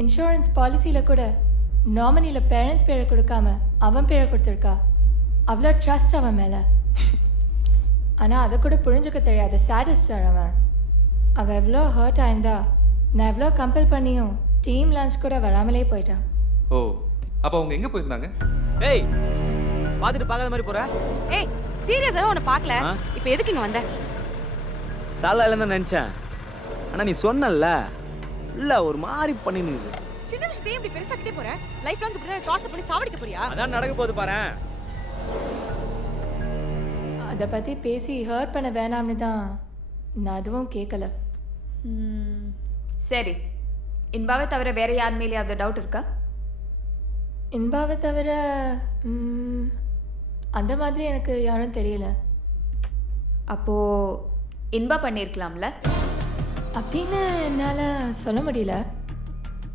Insurance பாலிசியில் கூட நாமினியில் parents பேரை கொடுக்காம அவன் பேரை கொடுத்துருக்கா. அவ்வளோ ட்ரஸ்ட் அவன் மேலே. ஆனால் அதை கூட புரிஞ்சுக்க தெரியாத சாடிஸ்ட் சார் அவன். அவள் எவ்வளோ ஹர்ட் ஆயிருந்தா நான் எவ்வளோ கம்பல் பண்ணியும் டீம் லன்ச் கூட வராமலே போயிட்டா. ஓ, அப்போ அவங்க எங்கே போயிருந்தாங்க? ஏய், பார்த்துட்டு பார்க்காத மாதிரி போற? ஏய், சீரியஸாவே உன்னை பார்க்கல. இப்போ எதுக்கு இங்க வந்த? சாலால தான் நினைச்சேன். ஆனா நீ சொன்னல்ல, இல்ல ஒரு மாதிரி பண்ணினுது. சின்ன விஷயத்தையும் இப்படி பெருசாக்கிட்டே போற. லைஃப் லாங் இப்படி டார்ச்சர் பண்ணி சாவடிக்க போறியா? அதான் நடக்க போகுது பாறேன். அதை பற்றி பேசி ஹர்ட் பண்ண வேணாம்னு தான் நான் அதுவும் கேட்கல. சரி, இன்பாவை தவிர வேற யார் மேலேயாவது டவுட் இருக்கா? இன்பாவை தவிர அந்த மாதிரி எனக்கு யாரும் தெரியல. அப்போது இன்பா பண்ணியிருக்கலாம்ல? அப்படின்னு என்னால் சொல்ல முடியல.